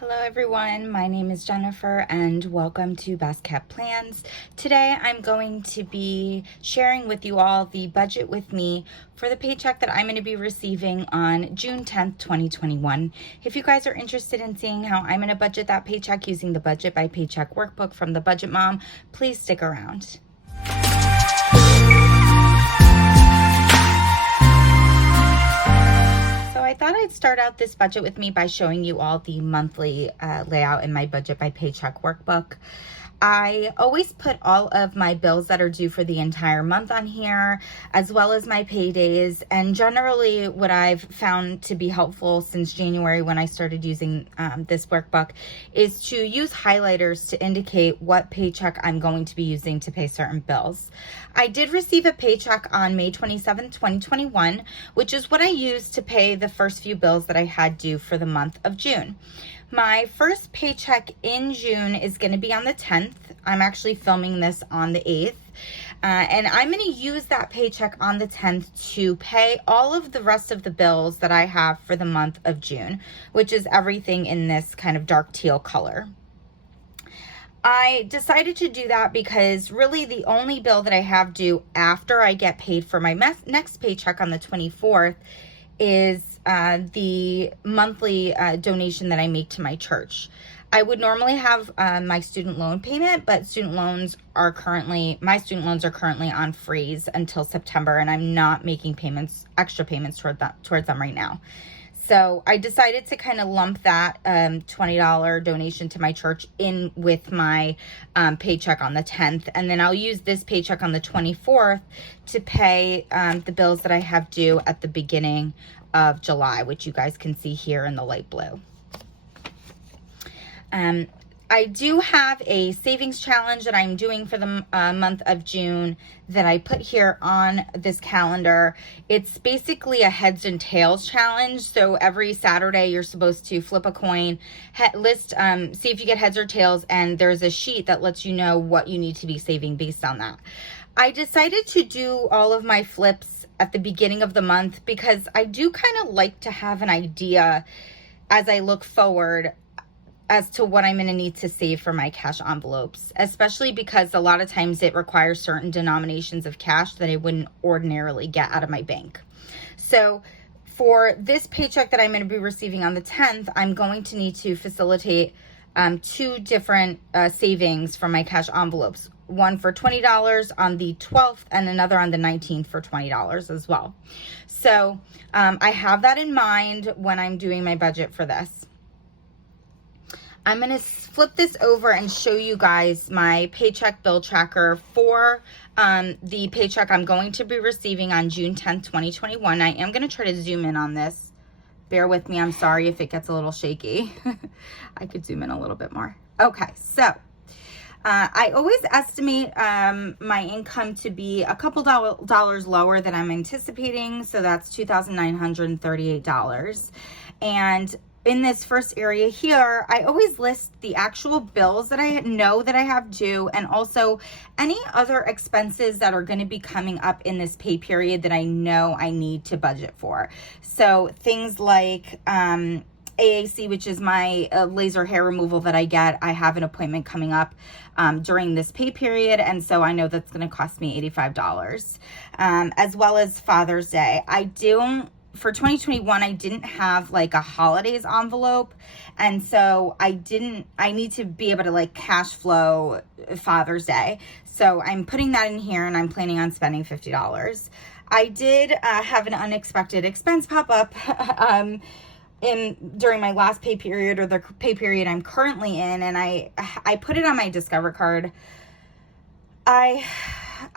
Hello everyone, my name is Jennifer and welcome to Best Kept Plans. Today I'm going to be sharing with you all the budget with me for the paycheck that I'm going to be receiving on June 10th, 2021. If you guys are interested in seeing how I'm going to budget that paycheck using the Budget by Paycheck Workbook from the Budget Mom, please stick around. I thought I'd start out this budget with me by showing you all the monthly layout in my Budget by Paycheck Workbook. I always put all of my bills that are due for the entire month on here, as well as my paydays. And generally what I've found to be helpful since January when I started using this workbook is to use highlighters to indicate what paycheck I'm going to be using to pay certain bills. I did receive a paycheck on May 27th, 2021, which is what I used to pay the first few bills that I had due for the month of June. My first paycheck in June is going to be on the 10th. I'm actually filming this on the 8th. And I'm going to use that paycheck on the 10th to pay all of the rest of the bills that I have for the month of June, which is everything in this kind of dark teal color. I decided to do that because really the only bill that I have due after I get paid for my next paycheck on the 24th is the monthly donation that I make to my church. I would normally have my student loan payment, but my student loans are currently on freeze until September, and I'm not making extra payments towards them right now. So I decided to kind of lump that $20 donation to my church in with my paycheck on the 10th. And then I'll use this paycheck on the 24th to pay the bills that I have due at the beginning of July, which you guys can see here in the light blue. I do have a savings challenge that I'm doing for the month of June that I put here on this calendar. It's basically a heads and tails challenge. So every Saturday you're supposed to flip a coin, see if you get heads or tails, and there's a sheet that lets you know what you need to be saving based on that. I decided to do all of my flips at the beginning of the month because I do kind of like to have an idea as I look forward as to what I'm going to need to save for my cash envelopes, especially because a lot of times it requires certain denominations of cash that I wouldn't ordinarily get out of my bank. So for this paycheck that I'm going to be receiving on the 10th, I'm going to need to facilitate two different savings from my cash envelopes. One for $20 on the 12th and another on the 19th for $20 as well. So I have that in mind when I'm doing my budget for this. I'm going to flip this over and show you guys my paycheck bill tracker for the paycheck I'm going to be receiving on June 10th, 2021. I am going to try to zoom in on this. Bear with me. I'm sorry if it gets a little shaky. I could zoom in a little bit more. Okay, so I always estimate my income to be a couple dollars lower than I'm anticipating. So that's $2,938. And in this first area here, I always list the actual bills that I know that I have due and also any other expenses that are going to be coming up in this pay period that I know I need to budget for. So things like AAC, which is my laser hair removal that I get. I have an appointment coming up during this pay period, and so I know that's going to cost me $85, as well as Father's Day. For 2021, I didn't have like a holidays envelope. And so I need to be able to like cash flow Father's Day. So I'm putting that in here and I'm planning on spending $50. I did have an unexpected expense pop up during my last pay period, or the pay period I'm currently in. And I put it on my Discover card.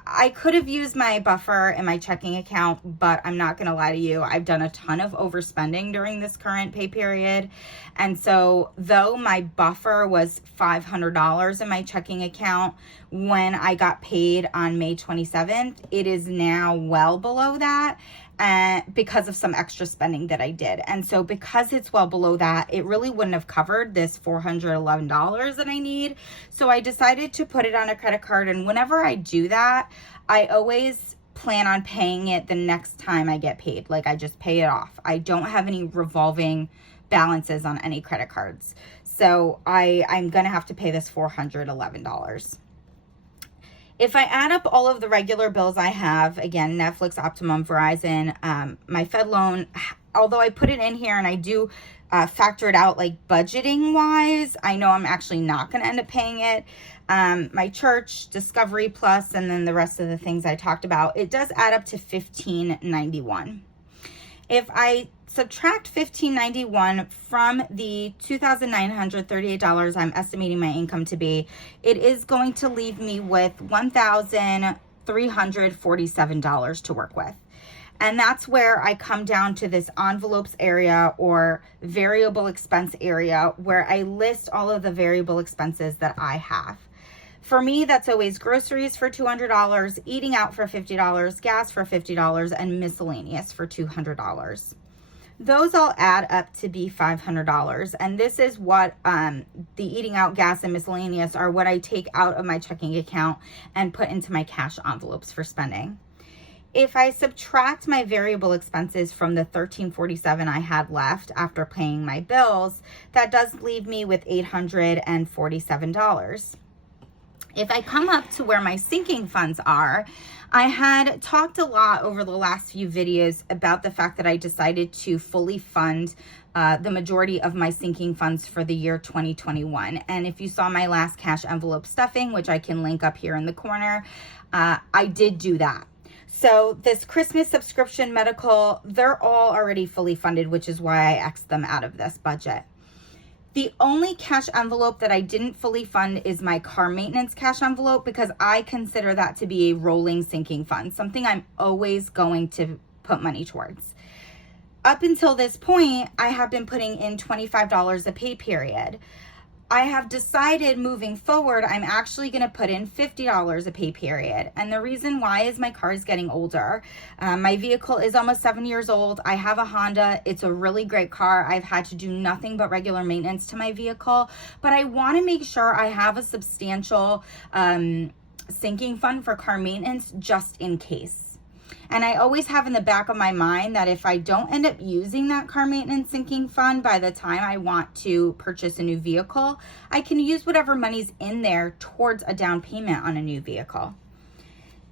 I could have used my buffer in my checking account, but I'm not going to lie to you. I've done a ton of overspending during this current pay period. And so though my buffer was $500 in my checking account when I got paid on May 27th, it is now well below that. Because of some extra spending that I did. And so because it's well below that, it really wouldn't have covered this $411 that I need. So I decided to put it on a credit card. And whenever I do that, I always plan on paying it the next time I get paid. Like I just pay it off. I don't have any revolving balances on any credit cards. So I'm going to have to pay this $411. If I add up all of the regular bills I have, again, Netflix, Optimum, Verizon, my Fed loan, although I put it in here and I do factor it out like budgeting wise, I know I'm actually not going to end up paying it. My church, Discovery Plus, and then the rest of the things I talked about, it does add up to $1,591. If I subtract $1,591 from the $2,938 I'm estimating my income to be, it is going to leave me with $1,347 to work with. And that's where I come down to this envelopes area or variable expense area where I list all of the variable expenses that I have. For me, that's always groceries for $200, eating out for $50, gas for $50, and miscellaneous for $200. Those all add up to be $500. And this is what the eating out, gas, and miscellaneous are what I take out of my checking account and put into my cash envelopes for spending. If I subtract my variable expenses from the $1,347 I had left after paying my bills, that does leave me with $847. If I come up to where my sinking funds are, I had talked a lot over the last few videos about the fact that I decided to fully fund the majority of my sinking funds for the year 2021. And if you saw my last cash envelope stuffing, which I can link up here in the corner, I did do that. So this Christmas subscription, medical, they're all already fully funded, which is why I X'd them out of this budget. The only cash envelope that I didn't fully fund is my car maintenance cash envelope, because I consider that to be a rolling sinking fund, something I'm always going to put money towards. Up until this point, I have been putting in $25 a pay period. I have decided moving forward, I'm actually going to put in $50 a pay period. And the reason why is my car is getting older. My vehicle is almost 7 years old. I have a Honda. It's a really great car. I've had to do nothing but regular maintenance to my vehicle, but I want to make sure I have a substantial sinking fund for car maintenance just in case. And I always have in the back of my mind that if I don't end up using that car maintenance sinking fund by the time I want to purchase a new vehicle, I can use whatever money's in there towards a down payment on a new vehicle.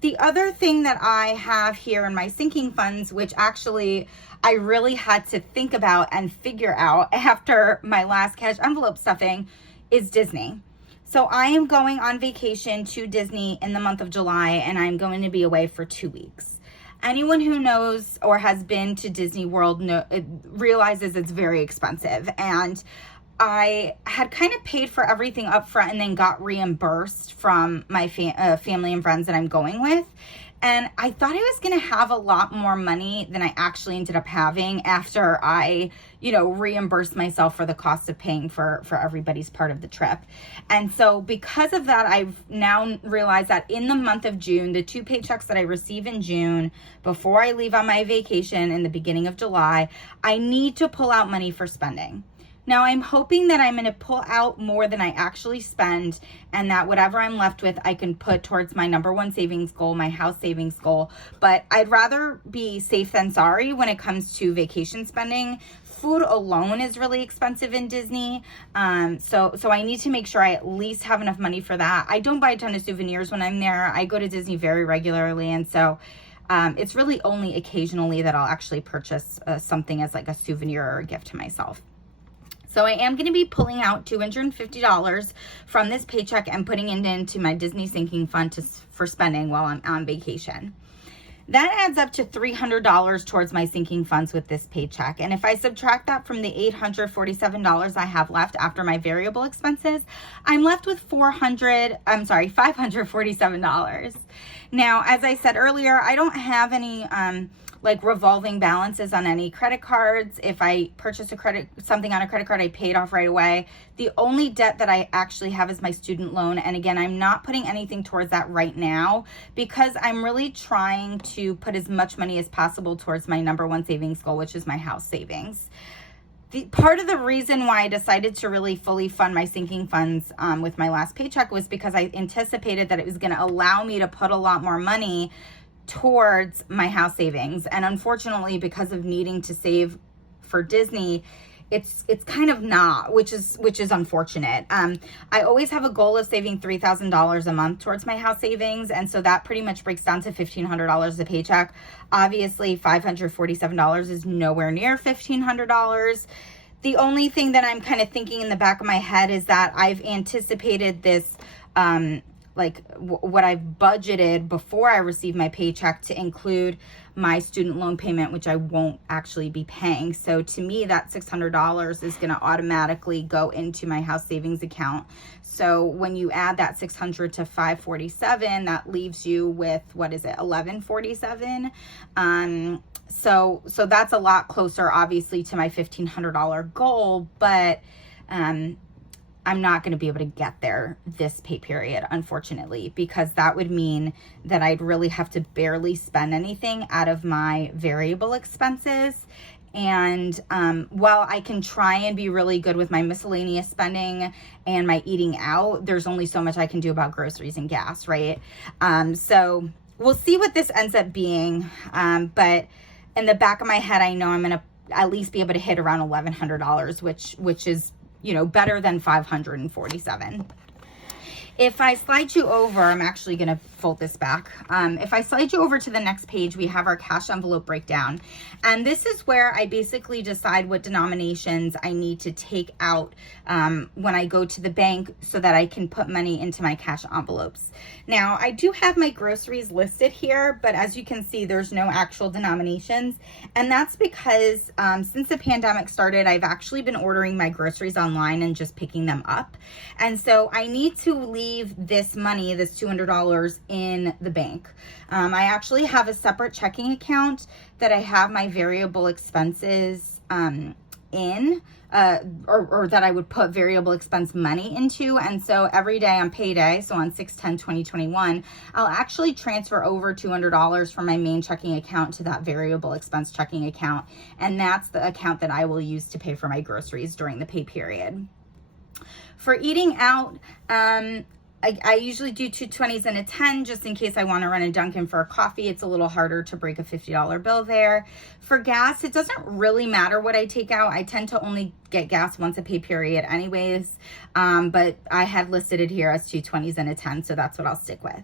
The other thing that I have here in my sinking funds, which actually I really had to think about and figure out after my last cash envelope stuffing, is Disney. So I am going on vacation to Disney in the month of July, and I'm going to be away for 2 weeks. Anyone who knows or has been to Disney World realizes it's very expensive. And I had kind of paid for everything up front and then got reimbursed from my family and friends that I'm going with. And I thought I was going to have a lot more money than I actually ended up having after I, reimbursed myself for the cost of paying for everybody's part of the trip. And so because of that, I've now realized that in the month of June, the 2 paychecks that I receive in June, before I leave on my vacation in the beginning of July, I need to pull out money for spending. Now, I'm hoping that I'm going to pull out more than I actually spend, and that whatever I'm left with, I can put towards my number one savings goal, my house savings goal. But I'd rather be safe than sorry when it comes to vacation spending. Food alone is really expensive in Disney. So I need to make sure I at least have enough money for that. I don't buy a ton of souvenirs when I'm there. I go to Disney very regularly. And so it's really only occasionally that I'll actually purchase something as like a souvenir or a gift to myself. So I am going to be pulling out $250 from this paycheck and putting it into my Disney sinking fund for spending while I'm on vacation. That adds up to $300 towards my sinking funds with this paycheck. And if I subtract that from the $847 I have left after my variable expenses, I'm left with $547. Now, as I said earlier, I don't have any like revolving balances on any credit cards. If I purchase something on a credit card, I pay it off right away. The only debt that I actually have is my student loan. And again, I'm not putting anything towards that right now because I'm really trying to put as much money as possible towards my number one savings goal, which is my house savings. Part of the reason why I decided to really fully fund my sinking funds with my last paycheck was because I anticipated that it was going to allow me to put a lot more money towards my house savings. And unfortunately, because of needing to save for Disney, it's kind of not, which is unfortunate. I always have a goal of saving $3,000 a month towards my house savings, and so that pretty much breaks down to $1,500 a paycheck. Obviously, $547 is nowhere near $1,500. The only thing that I'm kind of thinking in the back of my head is that I've anticipated this, what I've budgeted before I receive my paycheck to include my student loan payment, which I won't actually be paying. So to me, that $600 is going to automatically go into my house savings account. So when you add that 600 to 547, that leaves you with, what is it, 1147? So that's a lot closer, obviously, to my $1,500 goal, but I'm not going to be able to get there this pay period, unfortunately, because that would mean that I'd really have to barely spend anything out of my variable expenses. And while I can try and be really good with my miscellaneous spending and my eating out, there's only so much I can do about groceries and gas, right? So we'll see what this ends up being. But in the back of my head, I know I'm going to at least be able to hit around $1,100, which is, better than 547. If I slide you over, I'm actually going to fold this back. If I slide you over to the next page, we have our cash envelope breakdown. And this is where I basically decide what denominations I need to take out when I go to the bank so that I can put money into my cash envelopes. Now, I do have my groceries listed here, but as you can see, there's no actual denominations. And that's because since the pandemic started, I've actually been ordering my groceries online and just picking them up. And so I need to leave this money, this $200, in the bank. I actually have a separate checking account that I have my variable expenses in, or that I would put variable expense money into. And so every day on payday, so on 6/10/2021, I'll actually transfer over $200 from my main checking account to that variable expense checking account. And that's the account that I will use to pay for my groceries during the pay period. For eating out, I usually do 2 20s and a 10 just in case I want to run a Dunkin' for a coffee. It's a little harder to break a $50 bill there. For gas, it doesn't really matter what I take out. I tend to only get gas once a pay period anyways, but I had listed it here as 2 20s and a 10, so that's what I'll stick with.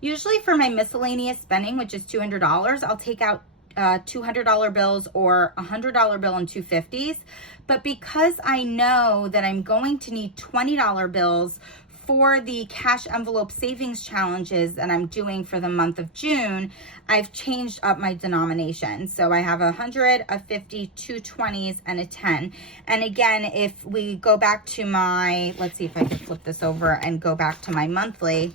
Usually for my miscellaneous spending, which is $200, I'll take out $200 bills or $100 bill and 2 50s. But because I know that I'm going to need $20 bills for the cash envelope savings challenges that I'm doing for the month of June, I've changed up my denomination. So I have 100, a 50, 2 20s, and a 10. And again, if we go back to my, let's see if I can flip this over and go back to my monthly,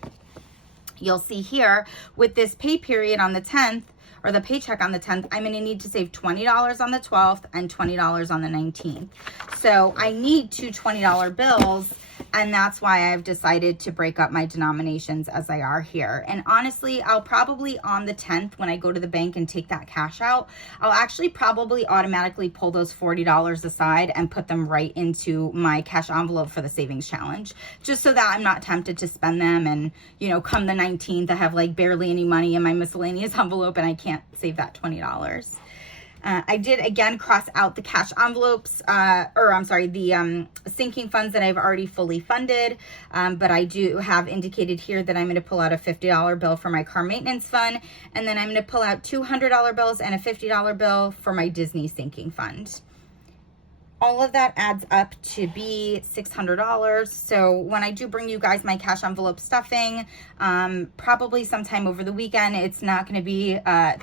you'll see here with this pay period on the 10th, or the paycheck on the 10th, I'm going to need to save $20 on the 12th and $20 on the 19th. So I need 2 $20 bills, and that's why I've decided to break up my denominations as they are here. And honestly, I'll probably on the 10th, when I go to the bank and take that cash out, I'll actually probably automatically pull those $40 aside and put them right into my cash envelope for the savings challenge, just so that I'm not tempted to spend them. And, come the 19th, I have like barely any money in my miscellaneous envelope and I can't save that $20. I did again cross out the cash envelopes, the sinking funds that I've already fully funded. But I do have indicated here that I'm going to pull out a $50 bill for my car maintenance fund. And then I'm going to pull out $200 bills and a $50 bill for my Disney sinking fund. All of that adds up to be $600. So when I do bring you guys my cash envelope stuffing, probably sometime over the weekend, it's not going to be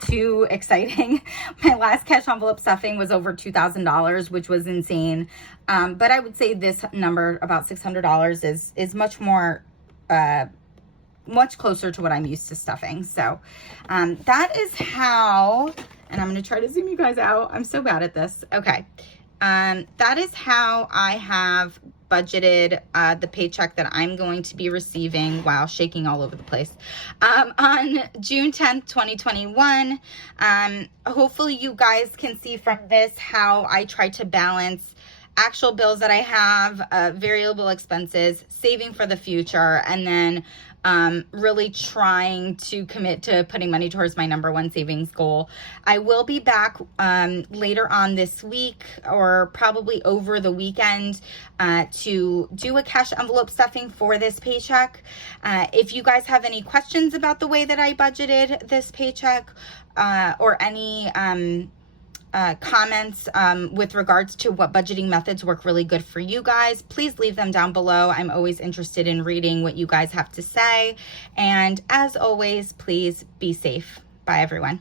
too exciting. My last cash envelope stuffing was over $2,000, which was insane. But I would say this number, about $600, is much more, much closer to what I'm used to stuffing. So that is how, and I'm going to try to zoom you guys out. I'm so bad at this. Okay. That is how I have budgeted the paycheck that I'm going to be receiving, while shaking all over the place, on June 10th, 2021. Hopefully you guys can see from this how I try to balance actual bills that I have, variable expenses, saving for the future, and then really trying to commit to putting money towards my number one savings goal. I will be back later on this week or probably over the weekend to do a cash envelope stuffing for this paycheck. If you guys have any questions about the way that I budgeted this paycheck or any comments with regards to what budgeting methods work really good for you guys, please leave them down below. I'm always interested in reading what you guys have to say. And as always, please be safe. Bye, everyone.